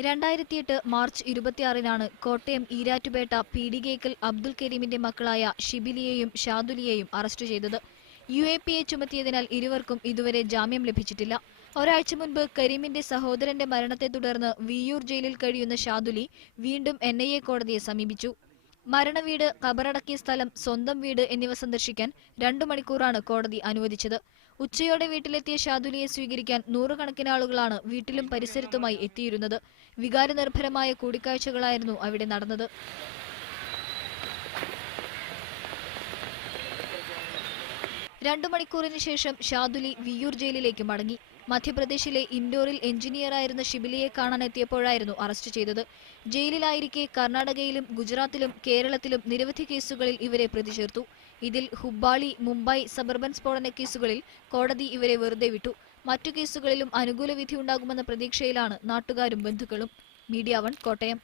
2008 March 26-നാണ് Kottayam Erattupetta പീടികേക്കൽ Abdul കരീമിന്റെ മക്കളായ ഷിബിലിയെയും ഷാദുലിയെയും arrest ചെയ്തത്. UAPA ചുമത്തിയതിനാൽ ഇരുവർക്കും ഇതുവരെ ജാമ്യം ലഭിച്ചിട്ടില്ല. ഒരാഴ്ച മുൻപ് കരീമിന്റെ സഹോദരന്റെ മരണത്തെ തുടർന്ന് വിയ്യൂർ ജയിലിൽ കഴിയുന്ന ഷാദുലി വീണ്ടും NIA കോടതിയെ സമീപിച്ചു. മരണവീട്, ഖബറടക്കിയ സ്ഥലം, സ്വന്തം വീട് എന്നിവ സന്ദർശിക്കാൻ 2 മണിക്കൂറാണ് കോടതി അനുവദിച്ചത്. ഉച്ചയോടെ വീട്ടിലെത്തിയ ഷാദുലിയെ സ്വീകരിക്കാൻ നൂറുകണക്കിന് ആളുകളാണ് വീട്ടിലും പരിസരത്തുമായി എത്തിയിരുന്നത്. വികാരനിർഭരമായ കൂടിക്കാഴ്ചകളായിരുന്നു അവിടെ നടന്നത്. രണ്ടു മണിക്കൂറിന് ശേഷം ഷാദുലി വിയ്യൂർ ജയിലിലേക്ക് മടങ്ങി. മധ്യപ്രദേശിലെ ഇൻഡോറിൽ എഞ്ചിനീയറായിരുന്ന ഷിബിലിയെ കാണാനെത്തിയപ്പോഴായിരുന്നു അറസ്റ്റ് ചെയ്തത്. ജയിലിലായിരിക്കെ കർണാടകയിലും ഗുജറാത്തിലും കേരളത്തിലും നിരവധി കേസുകളിൽ ഇവരെ പ്രതി ചേർത്തു. ഇതിൽ ഹുബ്ബാളി, മുംബൈ സബർബൻ സ്ഫോടന കേസുകളിൽ കോടതി ഇവരെ വെറുതെ വിട്ടു. മറ്റു കേസുകളിലും അനുകൂല വിധി ഉണ്ടാകുമെന്ന പ്രതീക്ഷയിലാണ് നാട്ടുകാരും ബന്ധുക്കളും. മീഡിയ 1 കോട്ടയം.